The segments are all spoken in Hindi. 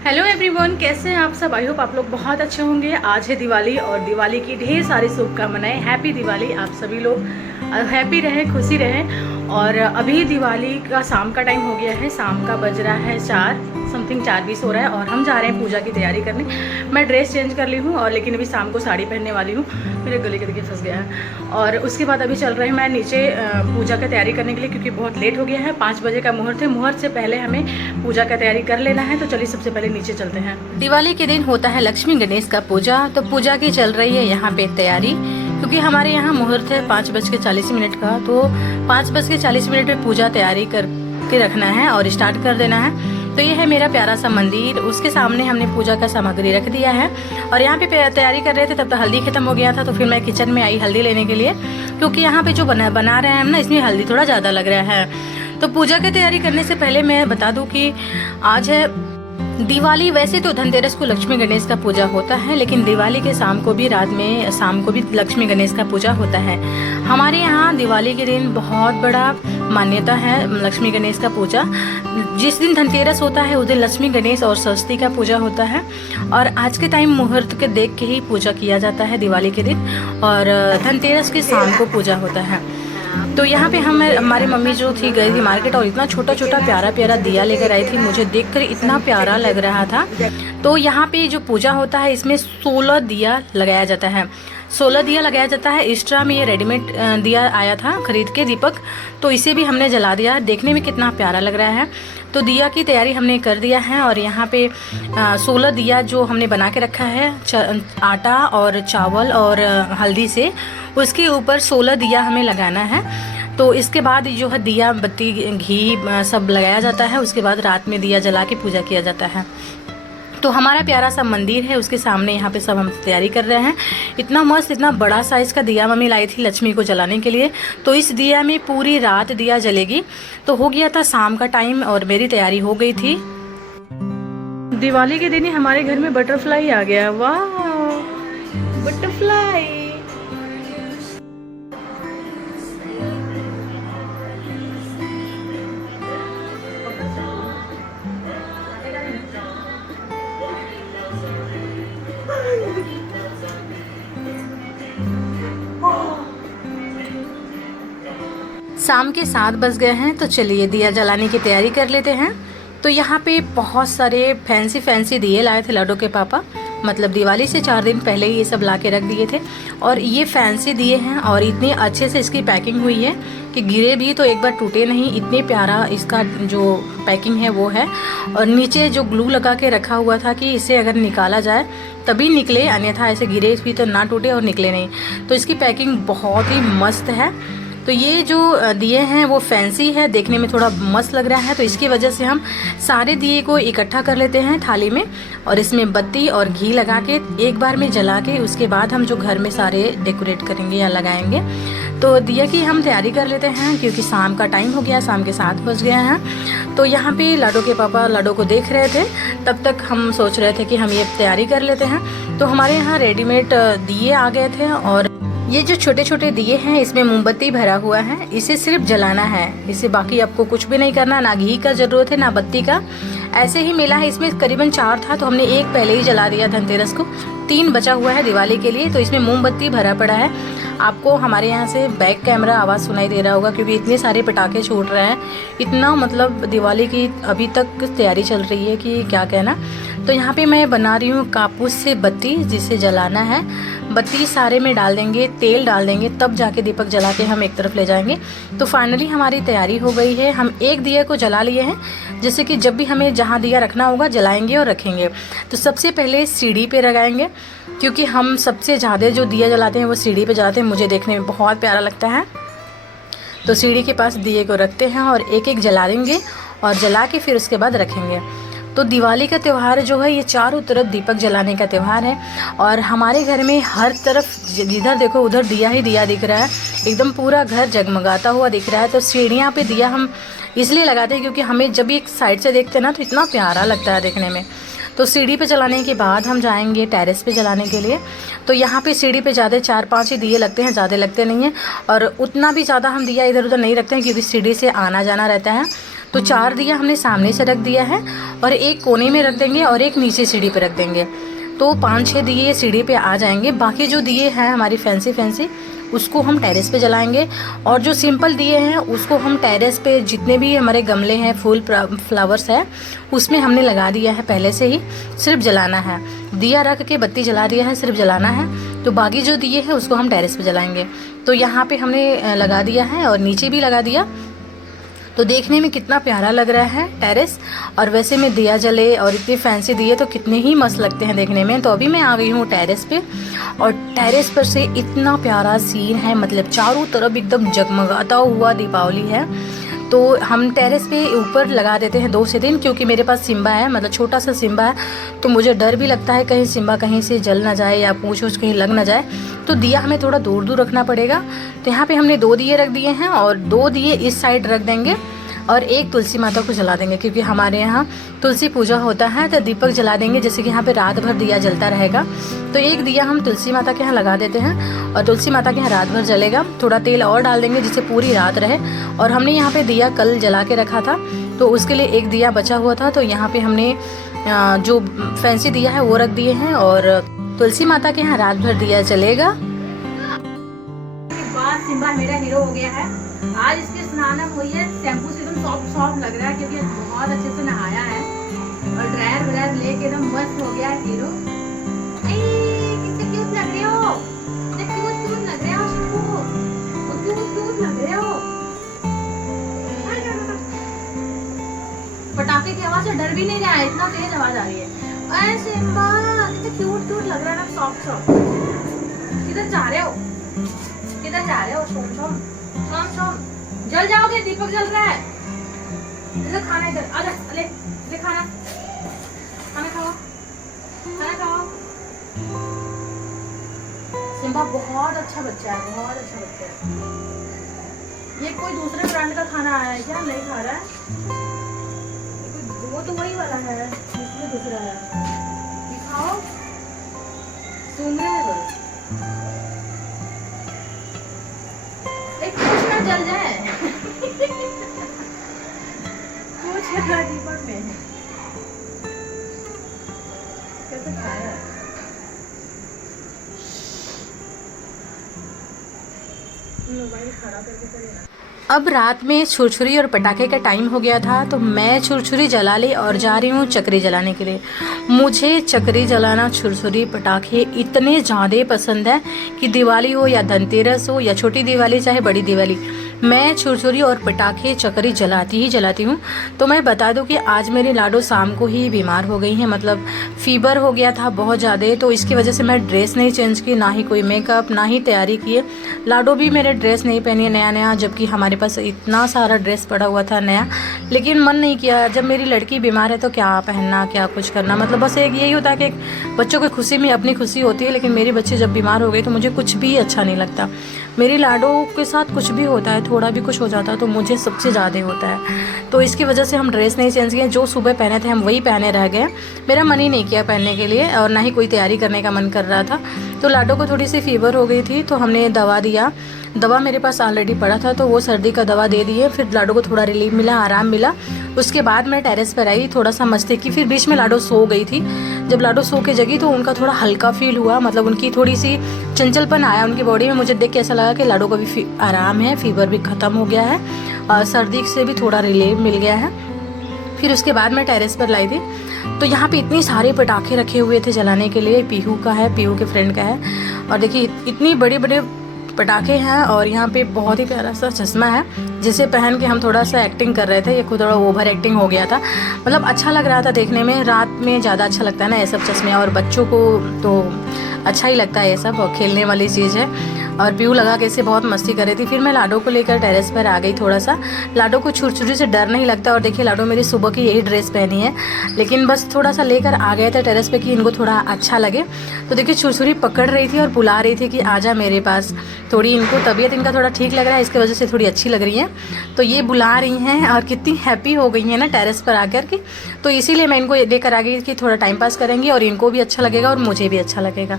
हेलो एवरीवन, कैसे हैं आप सब। आई होप आप लोग बहुत अच्छे होंगे। आज है दिवाली और दिवाली की ढेर सारी शुभकामनाएं। हैप्पी दिवाली। आप सभी लोग हैप्पी रहें, खुशी रहें। और अभी दिवाली का शाम का टाइम हो गया है। शाम का बज रहा है 4 समथिंग, 4:20 हो रहा है और हम जा रहे हैं पूजा की तैयारी करने। मैं ड्रेस चेंज कर ली हूँ और लेकिन अभी शाम को साड़ी पहनने वाली हूँ। मेरे गले के देखिए फंस गया है। और उसके बाद अभी चल रहे हैं मैं नीचे पूजा की तैयारी करने के लिए, क्योंकि बहुत लेट हो गया है। 5 बजे का मुहूर्त है। मुहूर्त से पहले हमें पूजा का तैयारी कर लेना है। तो चलिए सबसे पहले नीचे चलते हैं। दिवाली के दिन होता है लक्ष्मी गणेश का पूजा। तो पूजा की चल रही है यहाँ पे तैयारी, क्योंकि हमारे यहाँ मुहूर्त है 5:40 का। तो 5:40 में पूजा तैयारी करके रखना है और स्टार्ट कर देना है। तो ये है मेरा प्यारा सा मंदिर। उसके सामने हमने पूजा का सामग्री रख दिया है और यहाँ पे तैयारी कर रहे थे। तब तक हल्दी खत्म हो गया था, तो फिर मैं किचन में आई हल्दी लेने के लिए, क्योंकि यहाँ पे जो बना रहे हैं हम ना, इसमें हल्दी थोड़ा ज़्यादा लग रहा है। तो पूजा की तैयारी करने से पहले मैं बता दूँ कि आज है दिवाली। वैसे तो धनतेरस को लक्ष्मी गणेश का पूजा होता है, लेकिन दिवाली के शाम को भी लक्ष्मी गणेश का पूजा होता है। हमारे यहाँ दिवाली के दिन बहुत बड़ा मान्यता है लक्ष्मी गणेश का पूजा। जिस दिन धनतेरस होता है उस दिन लक्ष्मी गणेश और सरस्वती का पूजा होता है। और आज के टाइम मुहूर्त के देख के ही पूजा किया जाता है दिवाली के दिन, और धनतेरस के शाम को पूजा होता है। तो यहाँ पे हमारी मम्मी जो थी गई थी मार्केट और इतना छोटा छोटा प्यारा प्यारा दिया लेकर आई थी। मुझे देखकर इतना प्यारा लग रहा था। तो यहाँ पे जो पूजा होता है इसमें 16 दिया लगाया जाता है। 16 दिया लगाया जाता है। एक्स्ट्रा में ये रेडीमेड दिया आया था खरीद के, दीपक, तो इसे भी हमने जला दिया। देखने में कितना प्यारा लग रहा है। तो दिया की तैयारी हमने कर दिया है। और यहाँ पे 16 दिया जो हमने बना के रखा है आटा और चावल और हल्दी से, उसके ऊपर 16 दिया हमें लगाना है। तो इसके बाद जो है दिया बत्ती घी सब लगाया जाता है। उसके बाद रात में दिया जला के पूजा किया जाता है। तो हमारा प्यारा सा मंदिर है, उसके सामने यहाँ पे सब हम तैयारी कर रहे हैं। इतना मस्त, इतना बड़ा साइज़ का दिया मम्मी लाई थी लक्ष्मी को जलाने के लिए। तो इस दिया में पूरी रात दिया जलेगी। तो हो गया था शाम का टाइम और मेरी तैयारी हो गई थी। दिवाली के दिन ही हमारे घर में बटरफ्लाई आ गया। वाह, बटरफ्लाई। शाम के 7 बज गए हैं। तो चलिए दिया जलाने की तैयारी कर लेते हैं। तो यहाँ पे बहुत सारे फैंसी दिए लाए थे लाडो के पापा, मतलब दिवाली से 4 दिन पहले ही ये सब ला के रख दिए थे। और ये फैंसी दिए हैं और इतने अच्छे से इसकी पैकिंग हुई है कि गिरे भी तो एक बार टूटे नहीं। इतने प्यारा इसका जो पैकिंग है वो है। और नीचे जो ग्लू लगा के रखा हुआ था कि इसे अगर निकाला जाए तभी निकले, अन्यथा ऐसे गिरे भी तो ना टूटे और निकले नहीं। तो इसकी पैकिंग बहुत ही मस्त है। तो ये जो दिए हैं वो फैंसी है, देखने में थोड़ा मस्त लग रहा है। तो इसकी वजह से हम सारे दिए को इकट्ठा कर लेते हैं थाली में, और इसमें बत्ती और घी लगा के एक बार में जला के उसके बाद हम जो घर में सारे डेकोरेट करेंगे या लगाएंगे। तो दिया की हम तैयारी कर लेते हैं, क्योंकि शाम का टाइम हो गया, शाम के 7 बज गए हैं। तो यहाँ पे लाडो के पापा लाडो को देख रहे थे, तब तक हम सोच रहे थे कि हम ये तैयारी कर लेते हैं। तो हमारे यहाँ रेडीमेड दिए आ गए थे और ये जो छोटे छोटे दिए हैं इसमें मोमबत्ती भरा हुआ है। इसे सिर्फ जलाना है, इसे बाकी आपको कुछ भी नहीं करना, ना घी का जरूरत है ना बत्ती का। ऐसे ही मिला है। इसमें करीबन 4 था तो हमने एक पहले ही जला दिया धनतेरस को, 3 बचा हुआ है दिवाली के लिए। तो इसमें मोमबत्ती भरा पड़ा है। आपको हमारे यहाँ से बैक कैमरा आवाज़ सुनाई दे रहा होगा, क्योंकि इतने सारे पटाखे छूट रहे हैं। इतना मतलब दिवाली की अभी तक तैयारी चल रही है कि क्या कहना। तो यहाँ पे मैं बना रही हूँ कापूस से बत्ती, जिसे जलाना है। बत्ती सारे में डाल देंगे, तेल डाल देंगे, तब जाके दीपक जला के हम एक तरफ ले जाएंगे। तो फाइनली हमारी तैयारी हो गई है। हम एक दिया को जला लिए हैं, जैसे कि जब भी हमें जहाँ दिया रखना होगा जलाएंगे और रखेंगे। तो सबसे पहले सीढ़ी पे लगाएंगे, क्योंकि हम सबसे ज़्यादा जो दिया जलाते हैं वो सीढ़ी पे जलाते हैं। मुझे देखने में बहुत प्यारा लगता है। तो सीढ़ी के पास दिए को रखते हैं और एक एक जला देंगे और जला के फिर उसके बाद रखेंगे। तो दिवाली का त्यौहार जो है ये चारों तरफ दीपक जलाने का त्यौहार है। और हमारे घर में हर तरफ जिधर देखो उधर दिया ही दिया दिख रहा है। एकदम पूरा घर जगमगाता हुआ दिख रहा है। तो सीढ़ियाँ पे दिया हम इसलिए लगाते हैं क्योंकि हमें जब भी एक साइड से देखते हैं ना तो इतना प्यारा लगता है देखने में। तो सीढ़ी पे जलाने के बाद हम जाएंगे टेरेस पे जलाने के लिए। तो यहाँ पे सीढ़ी पे ज़्यादा 4-5 ही दिए लगते हैं, ज़्यादा लगते नहीं हैं। और उतना भी ज़्यादा हम दिया इधर उधर नहीं रखते हैं, क्योंकि सीढ़ी से आना जाना रहता है। तो 4 दिया हमने सामने से रख दिया है और एक कोने में रख देंगे और एक नीचे सीढ़ी पे रख देंगे। तो 5-6 दिए सीढ़ी पे आ जाएंगे। बाकी जो दिए हैं हमारी फैंसी उसको हम टेरेस पे जलाएंगे। और जो सिंपल दिए हैं उसको हम टेरेस पे जितने भी हमारे गमले हैं फूल फ्लावर्स है उसमें हमने लगा दिया है पहले से ही, सिर्फ जलाना है। दिया रख के बत्ती जला दिया है, सिर्फ जलाना है। तो बाकी जो दिए हैं उसको हम टेरेस पे जलाएंगे। तो यहाँ पे हमने लगा दिया है और नीचे भी लगा दिया। तो देखने में कितना प्यारा लग रहा है टेरेस। और वैसे में दिया जले और इतने फैंसी दिए तो कितने ही मस्त लगते हैं देखने में। तो अभी मैं आ गई हूँ टेरेस पे और टेरेस पर से इतना प्यारा सीन है, मतलब चारों तरफ एकदम जगमगाता हुआ दीपावली है। तो हम टेरेस पे ऊपर लगा देते हैं 2 से 3, क्योंकि मेरे पास सिम्बा है, मतलब छोटा सा सिम्बा है। तो मुझे डर भी लगता है कहीं सिम्बा कहीं से जल ना जाए या पूंछ वूछ कहीं लग ना जाए। तो दिया हमें थोड़ा दूर दूर रखना पड़ेगा। तो यहाँ पे हमने 2 दिए रख दिए हैं और 2 दिए इस साइड रख देंगे और एक तुलसी माता को जला देंगे, क्योंकि हमारे यहाँ तुलसी पूजा होता है। तो दीपक जला देंगे, जैसे कि यहाँ पे रात भर दिया जलता रहेगा। तो एक दिया हम तुलसी माता के यहाँ लगा देते हैं और तुलसी माता के यहाँ रात भर जलेगा। थोड़ा तेल और डाल देंगे जिससे पूरी रात रहे। और हमने यहाँ पे दिया कल जला के रखा था, तो उसके लिए एक दिया बचा हुआ था। तो यहाँ पे हमने जो फैंसी दिया है वो रख दिए हैं और तुलसी माता के यहाँ रात भर दिया जलेगा। सिम्बा मेरा हीरो हो गया है। आज इसके स्नान हुई है, शैम्पू से एकदम सॉफ्ट लग रहा है, क्योंकि बहुत अच्छे से नहाया है और ड्रायर व्रायर लेके एकदम मस्त हो गया है हीरो। कितने क्यूट लग रहे हो, कितने क्यूट लग रहे हो शैम्पू, क्यूट लग रहे हो। पटाखे की आवाज से डर भी नहीं रहा है, इतना तेज आवाज आ रही है। अरे सिम्बा कितने क्यूट लग रहा है ना, सॉफ्ट। किधर जा रहे हो, किधर जा रहे हो? सोम जल जाओगे, दीपक जल रहा है। इधर खाना, इधर आजा, ले खाना खाओ। सिम्बा बहुत अच्छा बच्चा है, बहुत अच्छा बच्चा है। ये कोई दूसरे ब्रांड का खाना आया है क्या? नहीं खा रहा है, वो तो वही वाला है, इसमें दूसरा है। खाओ, सुन रहे हैं बस। कुछ ना जल जाए कुछ है दीपक में कैसे खाया। मोबाइल खड़ा करके करेगा। अब रात में छुरछुरी और पटाखे का टाइम हो गया था, तो मैं छुरछुरी जला ली और जा रही हूँ चक्री जलाने के लिए। मुझे चक्री जलाना, छुरछुरी, पटाखे इतने ज़्यादा पसंद है कि दिवाली हो या धनतेरस हो या छोटी दिवाली चाहे बड़ी दिवाली, मैं छुरछुरी और पटाखे चक्री जलाती ही जलाती हूँ। तो मैं बता दूँ कि आज मेरी लाडो शाम को ही बीमार हो गई हैं, मतलब फीवर हो गया था बहुत ज़्यादा। तो इसकी वजह से मैं ड्रेस नहीं चेंज की, ना ही कोई मेकअप, ना ही तैयारी किए। लाडो भी मेरे ड्रेस नहीं पहनी है नया, जबकि हमारे पास इतना सारा ड्रेस पड़ा हुआ था नया, लेकिन मन नहीं किया। जब मेरी लड़की बीमार है तो क्या पहनना, क्या कुछ करना, मतलब बस एक यही होता है कि बच्चों की खुशी में अपनी खुशी होती है। लेकिन मेरी बच्ची जब बीमार हो गई तो मुझे कुछ भी अच्छा नहीं लगता। मेरी लाडो के साथ कुछ भी होता है, थोड़ा भी कुछ हो जाता है तो मुझे सबसे ज़्यादा होता है। तो इसकी वजह से हम ड्रेस नहीं चेंज किए, जो सुबह पहने थे हम वही पहने रह गए। मेरा मन ही नहीं किया पहनने के लिए और ना ही कोई तैयारी करने का मन कर रहा था। तो लाडो को थोड़ी सी फीवर हो गई थी, तो हमने दवा दिया। दवा मेरे पास ऑलरेडी पड़ा था, तो वो सर्दी का दवा दे दिए। फिर लाडो को थोड़ा रिलीफ मिला, आराम मिला। उसके बाद मैं टेरेस पर आई, थोड़ा सा मस्ती की। फिर बीच में लाडो सो गई थी। जब लाडो सो के जगी तो उनका थोड़ा हल्का फील हुआ, मतलब उनकी थोड़ी सी चंचलपन आया उनकी बॉडी में। मुझे देख के ऐसा लगा कि लाडो को भी आराम है, फीवर भी ख़त्म हो गया है और सर्दी से भी थोड़ा रिलीफ मिल गया है। फिर उसके बाद मैं टेरेस पर लाई थी। तो यहाँ पे इतने सारे पटाखे रखे हुए थे जलाने के लिए। पीहू का है, पीहू के फ्रेंड का है। और देखिए इतनी बड़े बड़े पटाखे हैं और यहाँ पे बहुत ही प्यारा सा चश्मा है, जिसे पहन के हम थोड़ा सा एक्टिंग कर रहे थे। ये खुद थोड़ा ओवर एक्टिंग हो गया था, मतलब अच्छा लग रहा था देखने में। रात में ज़्यादा अच्छा लगता है ना ये सब चश्मे, और बच्चों को तो अच्छा ही लगता है ये सब, और खेलने वाली चीज़ है। और पीहू लगा के इसे बहुत मस्ती कर रही थी। फिर मैं लाडो को लेकर टेरेस पर आ गई। थोड़ा सा लाडो को छुरछुरी से डर नहीं लगता। और देखिए लाडो मेरी सुबह की यही ड्रेस पहनी है, लेकिन बस थोड़ा सा लेकर आ गए थे टेरेस पे कि इनको थोड़ा अच्छा लगे। तो देखिए छुरछुरी पकड़ रही थी और बुला रही थी कि आजा मेरे पास। थोड़ी इनको तबीयत इनका थोड़ा ठीक लग रहा है, इसकी वजह से थोड़ी अच्छी लग रही है। तो ये बुला रही हैं और कितनी हैप्पी हो गई हैं ना टेरेस पर आकर के। तो इसीलिए मैं इनको लेकर आ गई कि थोड़ा टाइम पास करेंगी और इनको भी अच्छा लगेगा और मुझे भी अच्छा लगेगा।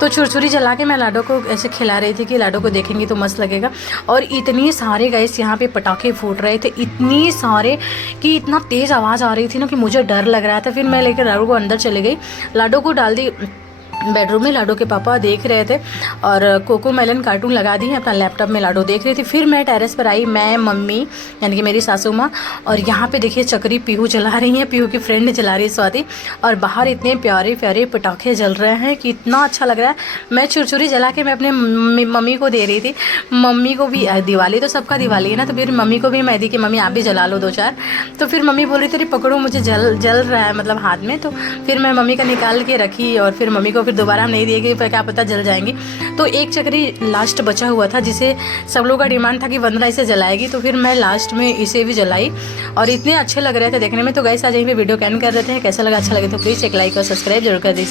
तो छुरछुरी जला के मैं लाडो को ऐसे खिला रही थी थी कि लाडो को देखेंगे तो मस्त लगेगा। और इतने सारे गाइस यहाँ पे पटाखे फूट रहे थे, इतने सारे कि इतना तेज़ आवाज़ आ रही थी ना कि मुझे डर लग रहा था। फिर मैं लेकर लाडो को अंदर चले गई, लाडो को डाल दी बेडरूम में। लाडो के पापा देख रहे थे और कोको मेलन कार्टून लगा दी है अपना लैपटॉप में, लाडो देख रही थी। फिर मैं टेरेस पर आई, मैं, मम्मी यानी कि मेरी सासू माँ, और यहाँ पे देखिए चक्री पीहू जला रही हैं, पीहू की फ्रेंड जला रही है स्वाति। और बाहर इतने प्यारे प्यारे पटाखे जल रहे हैं कि इतना अच्छा लग रहा है। मैं छुरछुरी जला के मैं अपने मम्मी को दे रही थी, मम्मी को भी, दिवाली तो सबका दिवाली है ना, तो फिर मम्मी को भी मैं दी कि मम्मी आप भी जला लो 2-4। तो फिर मम्मी बोल रही थी पकड़ो, मुझे जल रहा है मतलब हाथ में। तो फिर मैं मम्मी का निकाल के रखी और फिर मम्मी को फिर दोबारा नहीं दिए कि क्या पता जल जाएंगी। तो एक चक्री लास्ट बचा हुआ था जिसे सब लोगों का डिमांड था कि वंदना इसे जलाएगी, तो फिर मैं लास्ट में इसे भी जलाई और इतने अच्छे लग रहे थे देखने में। तो गाइस आज यहीं पे वीडियो कैन कर रहे थे, कैसा लगा, अच्छा लगे तो प्लीज़ एक लाइक और सब्सक्राइब जरूर कर दीजिए।